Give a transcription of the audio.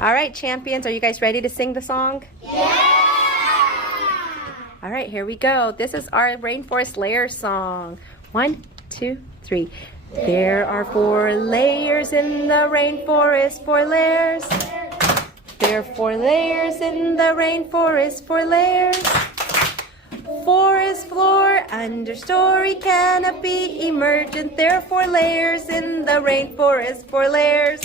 All right, champions, are you guys ready to sing the song? Yeah! All right, here we go. This is our rainforest layer song. 1, 2, 3. There are 4 layers in the rainforest, 4 layers. There are 4 layers in the rainforest, 4 layers. Forest floor, understory, canopy, emergent. There are 4 layers in the rainforest, 4 layers.